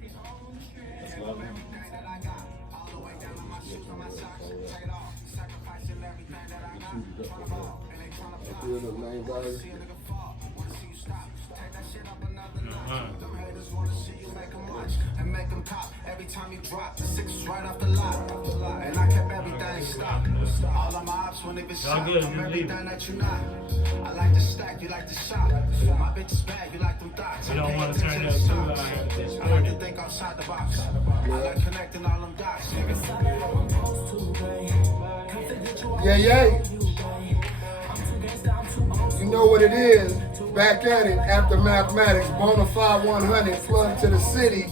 That's lovely. I feel the main guy. And make them cop every time you drop. The six is right off the lot. And I kept everything stocked. All of my ops when they been shot from everything that you not. I like to stack, you like to shop. My bitch is bad, you like them thoughts. You don't want to turn that too loud. I like to think outside the box. I like connecting all them dots. Yeah, yeah. You know what it is. Back at it after mathematics. Bonafide 100 flooded to the city.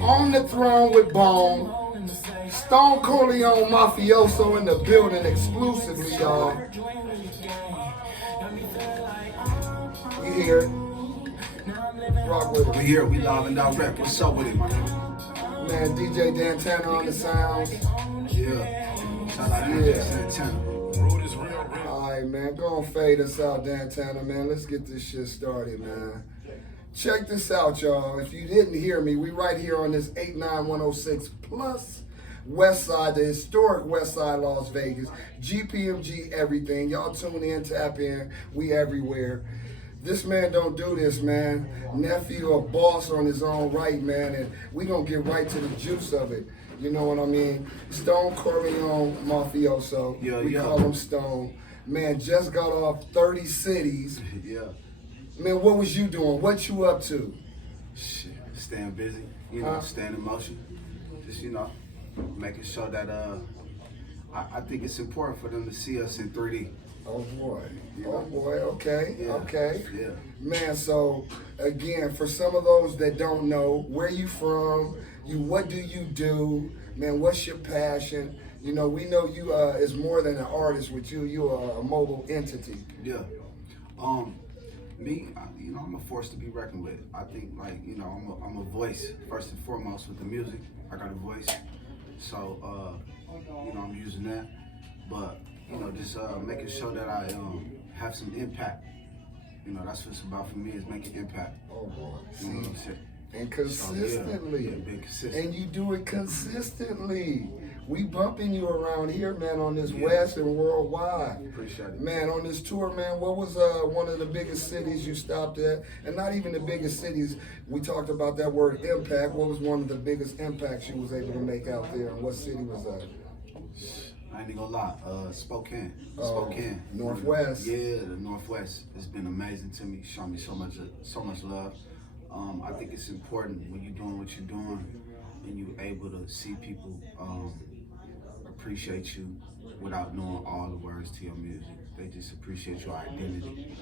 On the throne with Bone. Stone Corleone Mafioso in the building exclusively, y'all. You hear it. Rock with We it. here, we live and direct. What's up with it, my nigga? Man, DJ Dantana on the sounds. Yeah. Shout out to Yeah. Santana. Alright, man, go and fade us out, Dantana, man. Let's get this shit started, man. Check this out, y'all. If you didn't hear me, we right here on this 89106 Plus West Side, the historic West Side, Las Vegas. GPMG everything. Y'all tune in, tap in. We everywhere. This man don't do this, man. Nephew a boss on his own right, man, and we gonna get right to the juice of it. You know what I mean? Stone Corleone Mafioso. Yeah, we yeah. call him Stone. Man, just got off 30 cities. Yeah. Man, what was you doing? What you up to? Shit. Staying busy. You know, staying in motion. Just, you know, making sure that I think it's important for them to see us in 3D. Oh boy. Oh boy. Okay. Yeah. Okay. Yeah. Man, so again, for some of those that don't know, where you from? What do you do? Man, what's your passion? You know, we know you is more than an artist with you. You are a mobile entity. Yeah. You know, I'm a force to be reckoned with. I think, like, you know, I'm a voice first and foremost with the music. I got a voice, so you know, I'm using that. But you know, just making sure that I have some impact. You know, that's what it's about for me, is making impact. Oh boy. You know what I'm saying? And consistently. So, yeah, being consistent. And you do it consistently. We bumping you around here, man, on this Yeah. West and worldwide. Appreciate it. Man, on this tour, man, what was one of the biggest cities you stopped at? And not even the biggest cities. We talked about that word impact. What was one of the biggest impacts you was able to make out there, and what city was that? I ain't even gonna lie, Spokane. Oh, Spokane. Northwest. Yeah, the Northwest has been amazing to me, shown me so much love. I think it's important when you're doing what you're doing and you're able to see people appreciate you without knowing all the words to your music. They just appreciate your identity.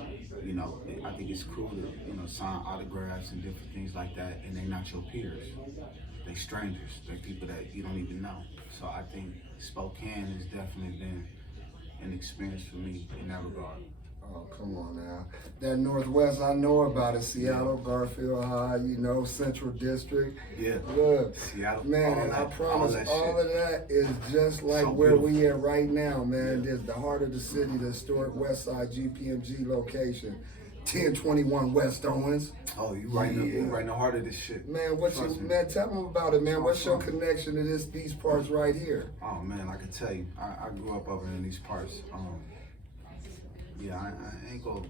You know, I think it's cool to, you know, sign autographs and different things like that, and they're not your peers. They strangers. They're people that you don't even know. So I think Spokane has definitely been an experience for me in that regard. Oh, come on now. That Northwest, I know about it. Seattle, Garfield High, you know, Central District. Yeah. Look, Seattle, man, all and I that- promise all of that is just like So where beautiful. we at right now, man. There's the heart of the city, the historic West Side GPMG location. 1021 West Owens. Oh, you right in Yeah. the heart of this shit. Man, Trust me. man, tell them about it, man. What's your Awesome. connection to these parts right here? Oh man, I can tell you, I grew up over in these parts. Yeah, I ain't gonna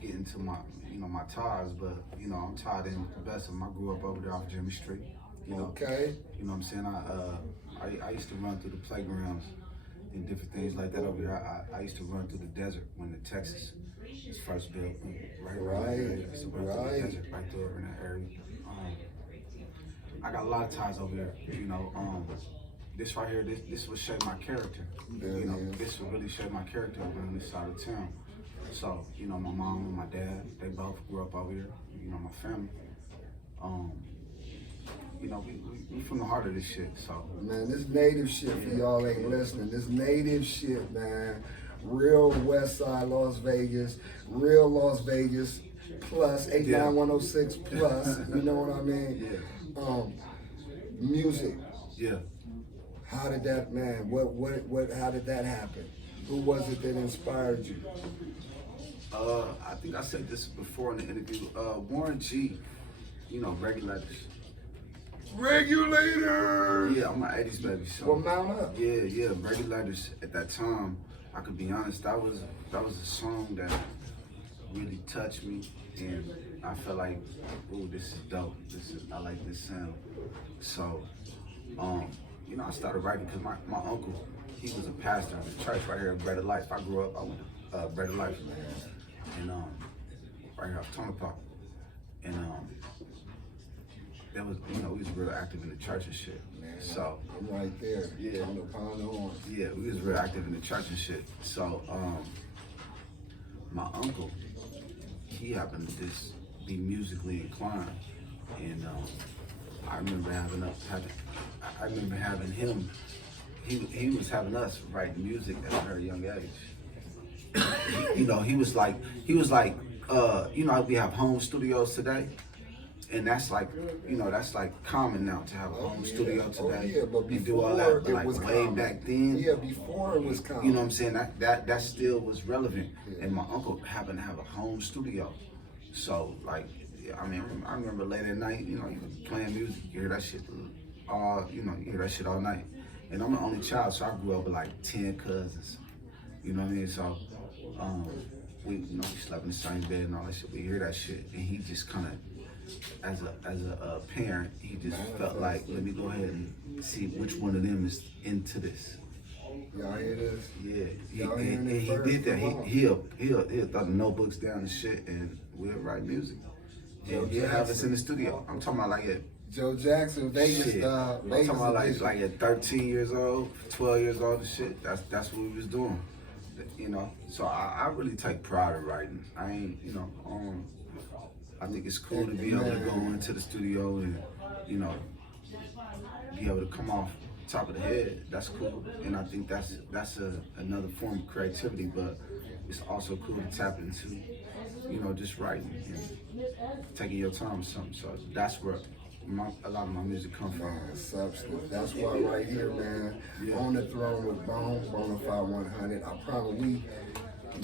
get into my, you know, my ties, but you know, I'm tied in with the best of them. I grew up over there off Jimmy Street. You know, Okay. You know what I'm saying? I used to run through the playgrounds and different things like that over here. I used to run through the desert when the Texas was first built. Right. I used to run through the desert right there in that area. I got a lot of ties over here. You know, this right here, this will shape my character. There You know, it is. this will really shape my character over on this side of town. So, you know, my mom and my dad, they both grew up over here. You know, my family. You know, we from the heart of this shit. So, Man, this native shit for y'all ain't listening. This native shit, man. Real West Side Las Vegas, real Las Vegas plus 89106 plus. You know what I mean? yeah, Music. yeah. How did that, man? How did that happen? Who was it that inspired you? I think I said this before in the interview. Warren G, you know, Regulators. Regulators. Yeah, I'm an 80s baby. So Well, mount up. yeah. Regulators at that time, I could be honest, that was a song that really touched me, and I felt like, ooh, this is dope. I like this sound. So, you know, I started writing because my uncle, he was a pastor in the church right here at Bread of Life. I grew up, I went to Bread of Life, and right here off Tonopah, and that was, you know, we was real active in the church and shit. Man, So I'm right there. Yeah. On the pond on. yeah, we was real active in the church and shit. So my uncle, he happened to just be musically inclined, and I remember having him. He was having us write music at a very young age. You know, he was like, you know, we have home studios today. And that's like, you know, that's like common now to have a home studio today. Oh, yeah, but and do all before that, but it like was way common. back then. Yeah, before it was common. You know what I'm saying? That still was relevant. Yeah. And my uncle happened to have a home studio. So like, I mean, I remember late at night, you know, you were playing music, you hear that shit you hear that shit all night. And I'm the only child, so I grew up with like 10 cousins. You know what I mean? So we slept in the same bed and all that shit. We hear that shit, and he just kind of, as a parent, he just felt like, let me go ahead and see which one of them is into this. Y'all hear this? Yeah, Y'all he hearing this verse? did that. Come on. He'll throw the notebooks down and shit, and we'll write music. Joe And he'll have us Jackson. in the studio. I'm talking about like at Joe Jackson, Vegas, shit. I'm Vegas talking about edition. like at 13 years old, 12 years old and shit. That's what we was doing. You know, so I really take pride in writing. I ain't, you know, I think it's cool to be able to go into the studio and, you know, be able to come off top of the head. That's cool, and I think that's another form of creativity. But it's also cool to tap into, you know, just writing and taking your time or something. So that's where a lot of my music comes from. Man, substance. That's why right here, man, Yeah. on the throne with Bonafide 100. I promise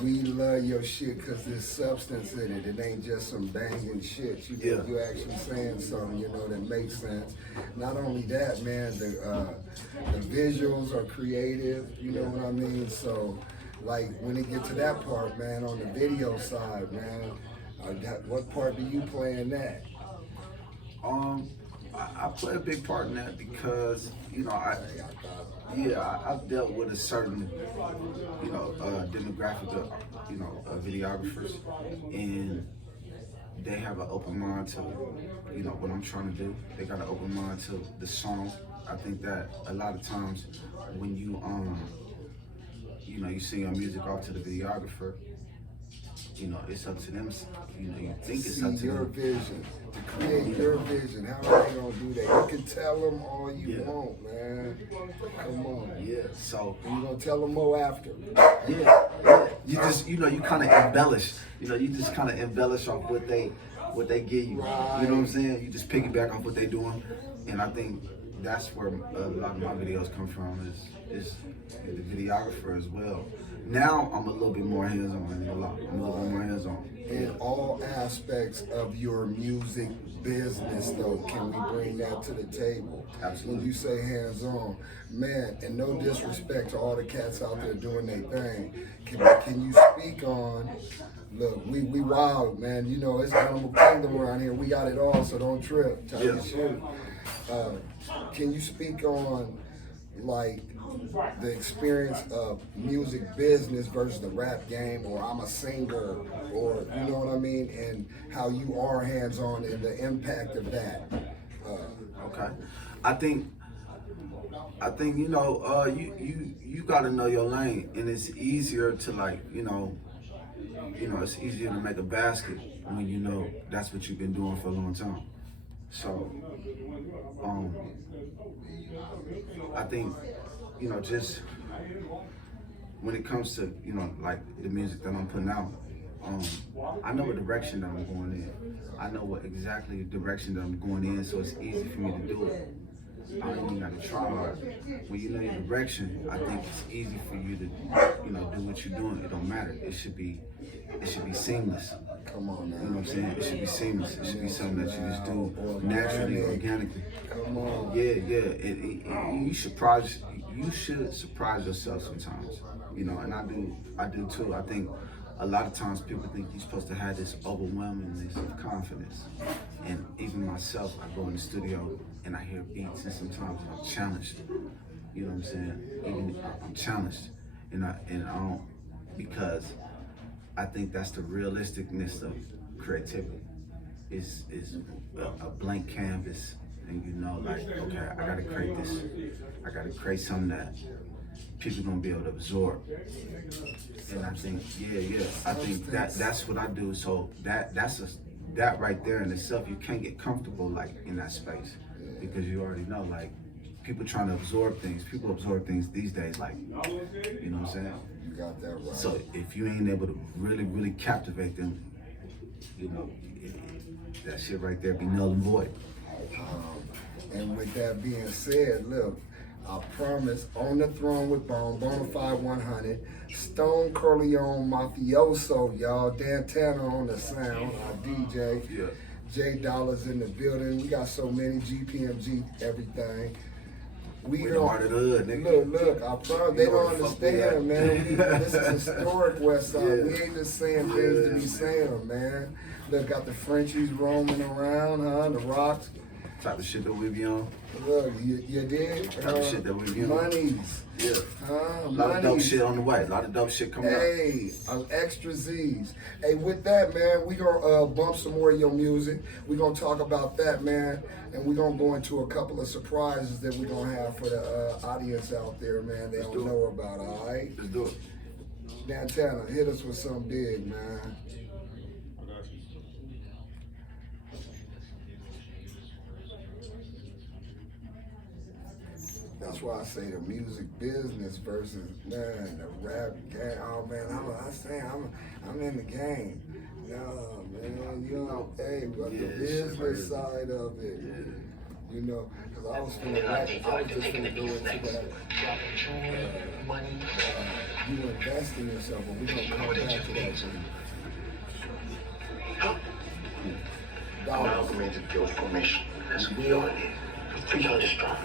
we love your shit because there's substance in it. It ain't just some banging shit. You actually saying something, you know, that makes sense. Not only that, man, the visuals are creative. You know what I mean? So, like when it get to that part, man, on the video side, man, what part do you play in that? I play a big part in that because, you know, I've dealt with a certain, you know, demographic of, you know, videographers, and they have an open mind to, you know, what I'm trying to do. They got an open mind to the song. I think that a lot of times when you, you know, you send your music off to the videographer, you know, it's up to them. You know, you think it's up to your them. vision, to create your vision. How are they gonna do that? You can tell them all you want, man. Come on. Yeah, so. And you gonna tell them more after. Yeah. You just, you know, you kind of embellish. You know, you just kind of embellish off what they give you. Right. You know what I'm saying? You just piggyback off what they doing, and I think that's where a lot of my videos come from is the videographer as well. Now I'm a little bit more hands-on. I'm a little bit more hands-on. In all aspects of your music business, though, can we bring that to the table? Absolutely. When you say hands-on, man, and no disrespect to all the cats out there doing their thing, can you speak on? Look, we wild, man. You know, it's Animal Kingdom around here. We got it all, so don't trip. Tell your shit. Can you speak on, like, the experience of music business versus the rap game, or I'm a singer, or you know what I mean, and how you are hands-on and the impact of that? Okay, I think you know, you got to know your lane, and it's easier to, like, you know, it's easier to make a basket when you know that's what you've been doing for a long time. So, I think, you know, just when it comes to, you know, like the music that I'm putting out, I know what direction that I'm going in. I know what exactly direction that I'm going in, so it's easy for me to do it. I don't even got to try hard. When you know your direction, I think it's easy for you to, you know, do what you're doing. It don't matter. It should be seamless. Come on now. You know what I'm saying? It should be seamless. It should be something that you just do Organic. naturally, organically. Come on. Yeah. You should surprise yourself sometimes. You know, and I do too. I think a lot of times people think you're supposed to have this overwhelmingness of confidence. And even myself, I go in the studio and I hear beats, and sometimes I'm challenged. You know what I'm saying? Even I'm challenged, and I don't, because I think that's the realisticness of creativity. Is a blank canvas, and you know, like, okay, I gotta create this. I gotta create something that people gonna be able to absorb. And I think, I think that's what I do. So that right there in itself, you can't get comfortable like in that space, because you already know, like, people trying to absorb things. People absorb things these days, like, you know what I'm saying? You got that right. So if you ain't able to really captivate them, you know, that shit right there be null and void. And with that being said, look, I promise, On the Throne with Bone, Bonafide 100, Stone Corleone Mafioso, y'all, Dantana on the sound, our DJ, Yeah. J Dollars in the building. We got so many, GPMG, everything. We the heart of the hood, nigga. Look, I promise, they don't understand, man. This is historic West Side. Yeah. We ain't just saying things to be saying, man. Look, got the Frenchies roaming around, the rocks. Type of shit that we be on. Look, you did? Type of shit that we be on. Monies. Yeah. A lot of dope shit on the way. A lot of dope shit coming up. Hey, extra Z's. Hey, with that, man, we gonna bump some more of your music. We gonna talk about that, man, and we gonna go into a couple of surprises that we gonna have for the audience out there, man. They don't know about. All right. Let's do it. Dantana, hit us with something big, man. That's why I say the music business versus, man, the rap game. Oh man, I'm in the game. No, man, you know, hey, but the business side of it, you know, because I was just finna go into that. You invest in yourself, but we're gonna come back to that. Amalgamated field formation. That's what you all need. 300 strong.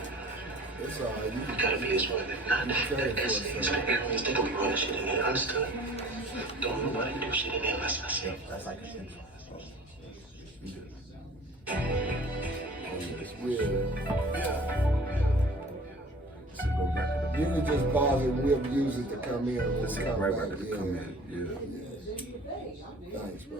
It's all right. You gotta be as one. Not the essays, the aliens, they gonna be running shit in there. Understood? Don't nobody do shit in there unless I say. That's like a thing. You can just pause it and we'll use it to come in. It's a great record to come in. Yeah. Thanks, bro.